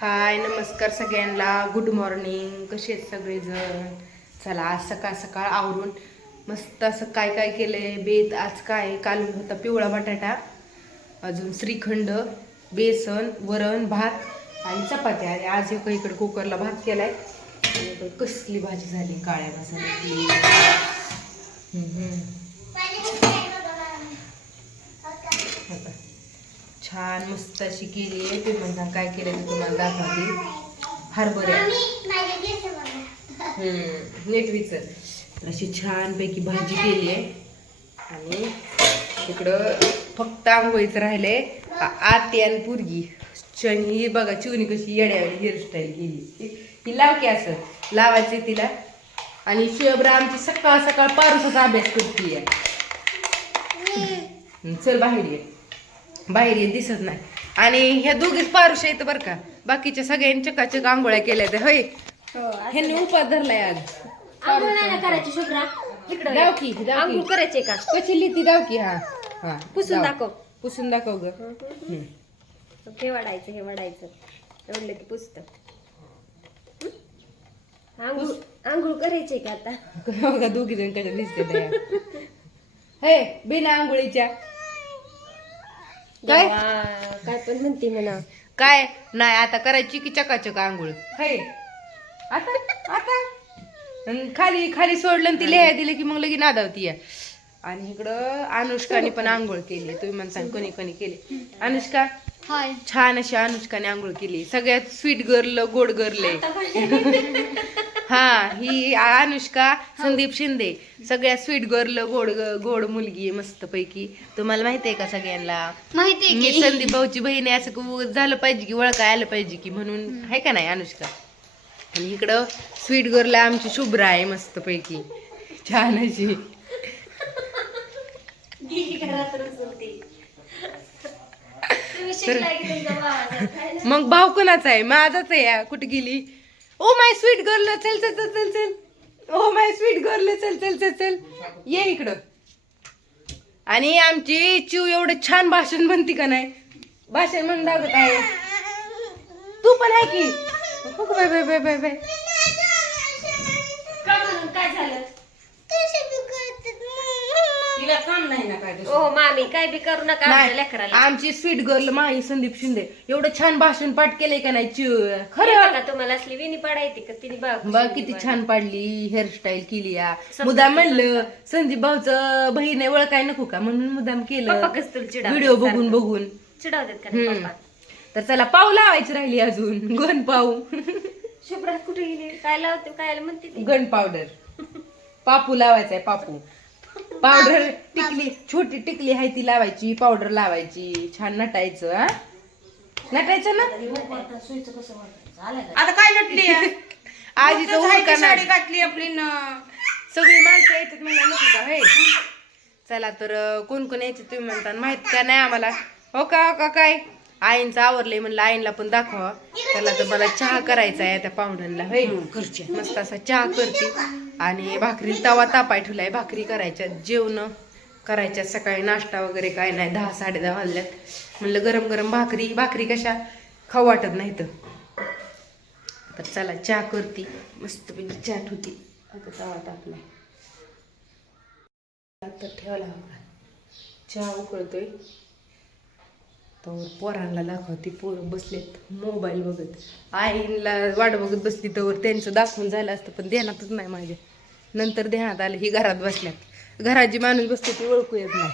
हाय नमस्कार सगळ्यांना. Good morning कसे आहेत सगळेजण? चला आज सकाळ सकाळ आवरून मस्त असं काय काय केलंय? बेत आज काय? काल होता पिवळा बटाटा अजून श्रीखंड बेसन वरण भात आणि चपात्या आणि आज एक इकडे कुकरला भात केलाय. आणि इकडे कसली भाजी झाली काळ्या हम्म. आता. छान मस्त अशी केली आहे. ते म्हणता काय केलं ते तुम्हाला दाखवते. हरभरे हम्म, नीट विचार तर अशी छानपैकी भाजी केली आहे. आणि इकडं फक्त आंघोळीचं राहिलंय. आ- आती आणि पुरगी. ही बघा चिवणी कशी येड्यावाली हेअरस्टाईल केली. ही- ही लाव की असं. लावायचे तिला. आणि शिवब्रा आमची सकाळ सकाळ पारुसाचा अभ्यास करते चल बाहेर ये. बाहेर दिसत नाही. आणि ह्या दोघीच पारुष आहेत बरं का बाकीच्या सगळ्यांनी चकाचक आंघोळ्या केल्या त्या होय. ह्यांनी उपास धरलाय आज. करायची शुभ्रा? आंघोळ करायचे का? कशी लिहिती दाव की हा. हा पुसून. दाखव. पुसून दाखव ग. हे वाढायचं हे वाढायचं. एवढलं की पुसत. आंघोळ आंघोळ करायचे का आता? बघा दोघी जण कशा दिसते हे बिना आंघोळीच्या. काय? काय पण म्हणते म्हणा. काय? नाही आता करायची की चकाचक आंघोळ. हे आता? आता? अन खाली खाली सोडलं आणि ती लिहाय दिले की मग लगी नादावती या. आणि इकडं अनुष्काने पण आंघोळ केली. तुम्ही म्हणता कोणी कोणी केली. अनुष्का? हाय. छान अशी अनुष्काने आंघोळ केली. सगळ्यात स्वीट गर्ल गोड गर्ल आहे. हा ही अनुष्का संदीप शिंदे सगळ्यात स्वीट गर्ल गोड गोड मुलगी आहे मस्त पैकी तुम्हाला माहिती आहे का सगळ्यांना? माहिती मी संदीप भाऊची बहीण आहे असं क- झालं पाहिजे की ओळखाय आलं पाहिजे की म्हणून. आहे का नाही अनुष्का? आणि इकडं स्वीट गर्ल आमची शुभ्रा आहे मस्त पैकी छान अशी. मग भाऊ कोणाचा आहे? माझाच आहे. कुठे गेली? ओ माय स्वीट गर्ल चल चल चल चल चल. ओ माय स्वीट गर्ल चल चल चल चल. ये इकडं. आणि आमची चिव एवढं छान भाषण म्हणते का नाही? भाषण म्हणून दाखवत आहे. तू पण आहे की? Bye bye bye bye bye काय झालं तिला काम नाही ना काय ओ मामी काय बी करू नका नाही लेकराला. आमची स्वीट गर्ल माही संदीप शिंदे. एवढं छान भाषण पाठ केलंय का नाही? चिव खरं? तुम्हाला? असली विणी पाडायची का? तिने बघ किती छान पाडली हेअरस्टाईल केली या. मुदाम म्हणलं संदीप भाऊचं बहीण आहे ओळखाय नको का? म्हणून मुदाम केलं. पप्पा कसं तुला चिडावतात व्हिडिओ बघून सारखं. बघून. चिडावतात का नाही हम्म. पप्पा? तर चला पाऊ लावायची राहिली अजून. गन पाऊ शुभ्रा कुठे गेली? काय लावते? काय म्हणते ती. गन पावडर पापू लावायचा आहे पापू. पावडर टिकली छोटी टिकली आहे ती लावायची पावडर लावायची छान नटायचं हा? नटायचं ना? आता काय नटली आजीचं साडी घातली आपली न सगळी माणसं येतात म्हणा नको का हे चला तर कोण कोण यायचे तुम्ही म्हणता माहीत का नाही आम्हाला? हो का हो का काय? आईंचं आवरलंय म्हणलं आईंला पण दाखवा. त्याला तर मला चहा करायचा आहे त्या पाहुण्यांना होय? घरच्या मस्त असा चहा करते. आणि भाकरी तवा तापाय ठेवलाय भाकरी करायच्या जेवण करायच्या सकाळी नाश्ता वगैरे काय नाही दहा साडे दहा वाजल्यात. म्हणलं गरम गरम भाकरी भाकरी कशा? खाऊ वाटत नाही तर. चला चहा करते. मस्तपैकी चहा ठेवते. आता तवा आता ठेवला चहा उकळतोय. तर पोरांना दाखवते. पोरं बसलेत मोबाईल बघत. आईला वाट बघत बसली तर त्यांचं दाखवून झालं असतं पण ध्यानातच नाही माझ्या. नंतर ध्यानात आलं ही घरात बसल्यात. घरात जी माणूस बसते ती ओळखू येत नाही.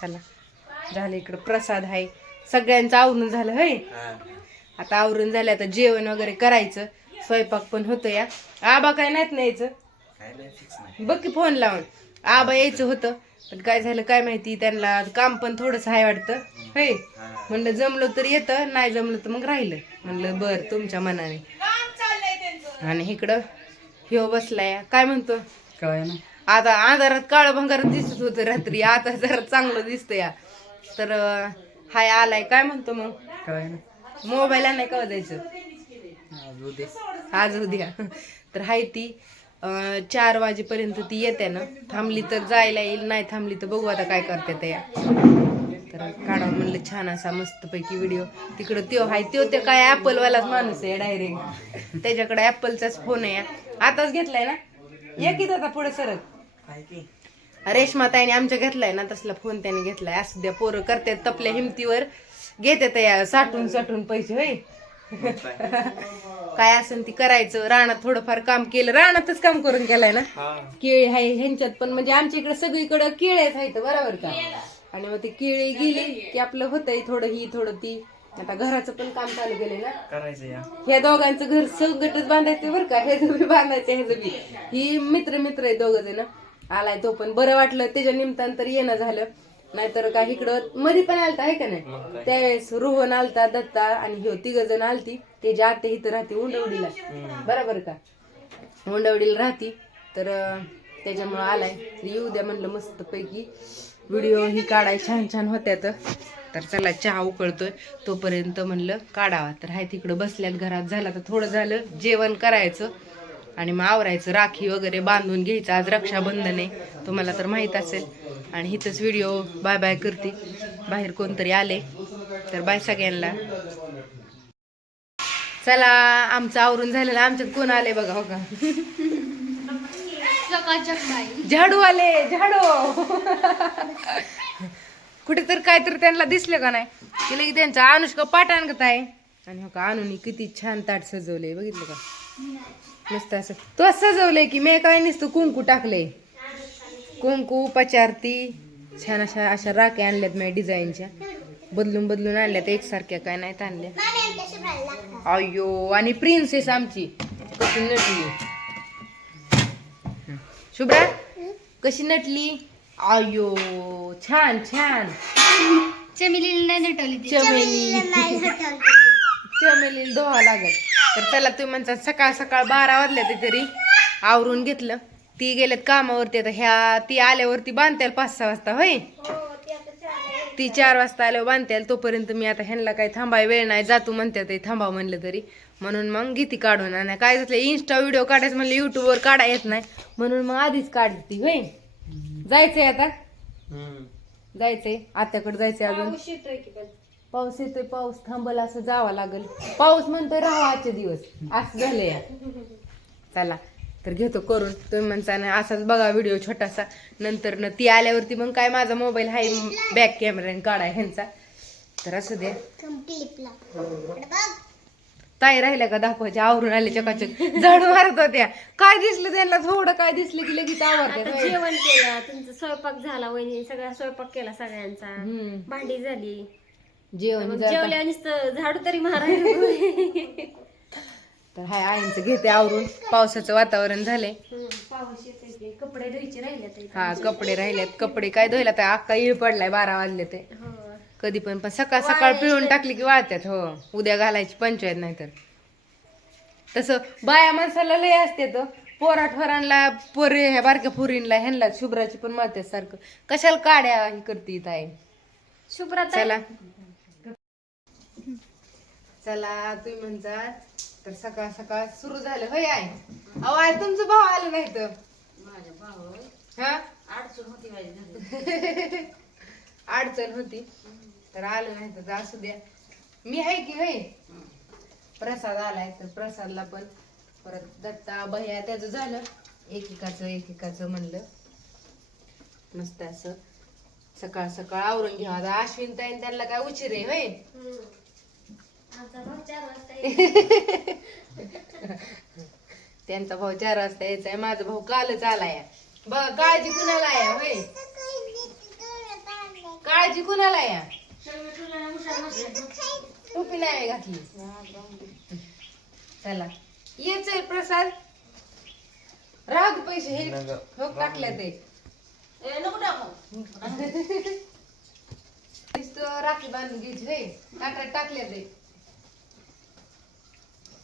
चला झालं इकडं प्रसाद आहे. सगळ्यांचं आवरून झालं होय? आता आवरून झालं आता जेवण वगैरे करायचं. स्वयंपाक पण होतं या आबा काय नाहीत न्यायचं? बघ की फोन लावून. आबा यायचं होतं. पण काय झालं काय माहिती त्यांना काम पण थोडंसं आहे वाटतं. होय? म्हणलं जमलं तर येतं नाही जमलं तर मग राहिलं. म्हणलं बर तुमच्या मनाने. आणि इकडं ह्यो बसलाय. काय म्हणतो? काय ना आता अंधारात काळ भंगारात दिसत होतं रात्री. आता जरा चांगलं दिसतं या तर हाय आलाय. काय म्हणतो मग? काय ना मोबाईल नाही का जायचं? आज उद्या. आज उद्या. तर हाय ती. चार वाजेपर्यंत ती येते ना. थांबली तर जायला येईल नाही थांबली तर बघू आता काय करते त्या तर काढावं म्हणलं छान असा मस्तपैकी व्हिडिओ तिकडं त्यो हाय त्यो ते काय ॲपलवालाच माणूस आहे डायरेक्ट त्याच्याकडे ॲपलचाच फोन आहे. आताच घेतलाय ना? या की आता पुढे सरक रेशमा ताईने आमच्या घेतलाय ना तसला फोन त्याने घेतलाय. असू द्या पोरं करतात तपल्या हिमतीवर. घेतात या साठून साठून पैसे होय? काय असेल ती करायचं रानात थोडंफार काम केलं रानातच काम करून केलाय ना. केळी आहे ह्यांच्यात पण म्हणजे आमच्या इकडे सगळीकडे केळेच आहेत बरोबर का? आणि मग ती केळी गेली की आपलं होतंय थोडं ही थोडं ती. आता घराचं पण काम चालू केलंय ना. करायचं या. ह्या दोघांचं घर सगटच बांधायचं बरं का? ह्याचं बी बांधायचं ह्याचं बी. ही मित्र मित्र आहे दोघ जण आलाय तो पण. बरं वाटलं त्याच्या निमित्तानं तर येणं झालं. नाहीतर का इकडं मध्ये पण आलता आहे का नाही? त्यावेळेस रोहन आलता दत्ता आणि ह्यो तिघ जण आलती. त्याच्या आते इथं राहते उंडवडीला. बरोबर का? उंडवडीला राहती. तर त्याच्यामुळं आलाय. तर येऊ द्या म्हणलं मस्त पैकी व्हिडिओ ही काढाय छान छान होत्या तर. तर चला चहा उकळतोय. तोपर्यंत म्हणलं काढावा. तर हाय तिकडं बसल्यात घरात झाला. तर थोडं झालं जेवण करायचं. आणि मग आवरायचं राखी वगैरे बांधून घ्यायचं. आज रक्षाबंधन आहे तुम्हाला तर माहीत असेल. आणि हिथंच व्हिडिओ बाय बाय करते. बाहेर कोणतरी आले तर बाय सगळ्यांना. चला आमचं आवरून झालेलं आमच्यात कोण आले बघा हो का? झाडू आले झाडू. कुठे तर काय तर त्यांना दिसले का नाही? की लगे त्यांचा अनुष्का पाठाणगत आहे. आणि हो का अनुनी किती छान ताट सजवले बघितलं का? मस्त असं. तो सजवलंय की मी काय नसतं कुंकू टाकले कुंकू पचारती छान अशा अशा राख्या आणल्यात मी डिझाईनच्या. बदलून बदलून आणल्यात एकसारख्या काय नाहीत आणल्या. अयो आणि प्रिन्सेस आमची. कशी नटली. शुभ्रा कशी नटली? अयो छान छान. चमेली नाही नटवली चमेली. चमेली दोहा लागत. तर त्याला तुम्ही म्हणता सकाळ सकाळ बारा वाजल्या ते तरी आवरून घेतलं. ती गेल्यात कामावरती आता ह्या ती आल्यावरती बांधतील पाच सहा वाजता होय? ती चार वाजता आल्यावर बांधतील तोपर्यंत मी आता ह्यांना काही थांबाय वेळ नाही जातो म्हणतात ते थांबा म्हणलं तरी. म्हणून मग घेती काढून आणि काय झालं इन्स्टा व्हिडिओ काढायचं म्हणलं युट्यूबवर काढा येत नाही. म्हणून मग आधीच काढती होय? जायचंय आता? जायचंय? आत्याकडे जायचंय अजून? पाऊस येतोय पाऊस थांबल असं जावं लागल. पाऊस म्हणतोय राहा आजचे दिवस. असं झालंय या. चला तर घेतो करून. तुम्ही म्हणता ना असाच बघा व्हिडिओ छोटासा. नंतर न ती आल्यावरती मग काय माझा मोबाईल हाय बॅक कॅमेऱ्याने काढाय ह्यांचा. तर असं दे. ताई राहिल्या का दाखवायचे आवरून आले चकाचक. झाडू मारत होत्या. काय दिसलं त्यांना? थोडं काय दिसलं की लगेच आवडते जेवण केलं. तुमचं स्वयंपाक झाला वहिनी. सगळा स्वयंपाक केला सगळ्यांचा. भांडी झाली. जेवण जर जेवल्या नुसतं झाडू तरी मारायला तर हाय आईंचं घेते आवरून. पावसाचं वातावरण झालंय. पाऊस येते कपडे धुवायचे राहिले ते हा कपडे राहिलेत. कपडे काय धुयला तर अक्का इळ पडलाय बारा वाजले ते. हो. कधी पण पण सकाळ सकाळ पिळून टाकली की वाळत्यात हो. उद्या घालायची पंचायत नाही तर तसं बाया माणसाला लय असते तर. पोरा ठोरांना पोरे ह्या बारक्या पुरींला ह्यांना शुभ्राची पण मळते सारखं. कशाला काड्या ही करते ताई? शुभ्रा चला. चला तुम्ही म्हणता तर सकाळ सकाळ सुरू झालं. होय आहे अहो आज तुमचं भाऊ आलं नाही तर. हा? अडचण होती तर आलं नाही तर असू द्या. मी आहे की होय? प्रसाद आलाय तर प्रसादला पण. परत दत्ता भैया त्याचं झालं. एकेकाचं एकेकाचं म्हणलं. मस्त असं. सकाळ सकाळ आवरून घ्यावं आता अश्विन ताईन त्यांना काय उशीर आहे होय? त्यांचा भाऊ चार वाजता यायचा आहे माझा भाऊ कालच आलाय. बघ काळजी कुणाला आहे होय? काळजी कुणाला आहे? टोपी नाही घातली. चला. ये चल प्रसाद. राहू दे पैसे हे हो टाकल्या ते. राखी बांधून घ्यायची रे. टाकल्या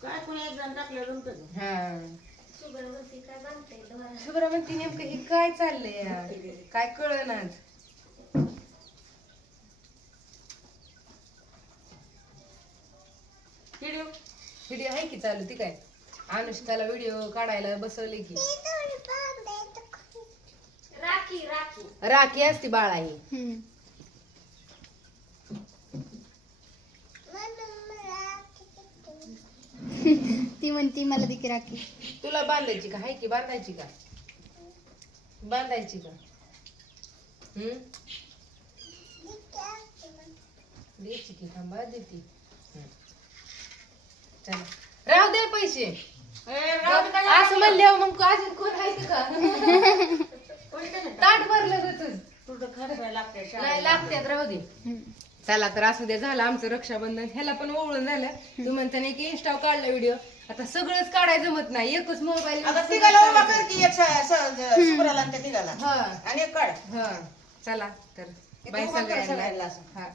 टाकल्या ते हा. शुभ्रा म्हणते नेमकं हे काय चाललंय यार? काय कळनाच व्हिडिओ व्हिडिओ आहे की चालू ती काय? अनुष्काला व्हिडिओ काढायला बसवले की. राखी राखी. राखी असती बाळा ही. म्हणती मला दिकी राखी. तुला बांधायची का? हाय की बांधायची का? बांधायची का? हम्म? द्यायची की? थांबा देते. हम्म. चला. राहू दे पैसे. असं म्हणल्यावर मग अजून कोण आहे का ताट भरलं नाही लागत्यात राहू दे. चला तर असू दे झालं आमचं रक्षाबंधन. ह्याला पण ओळून झालं. तुम्ही म्हणता नाही की इंस्टा काढला व्हिडिओ. आता सगळंच काढायचं जमत नाही. एकच मोबाईल आता तिघाला उभा कर की एक स- स- सुभ्राला आणि त्या तिघाला. हा. आणि एक काढ. हा. चला तर बाय उभा कर सगळ्यांना. सगळ्यांना असं. हा.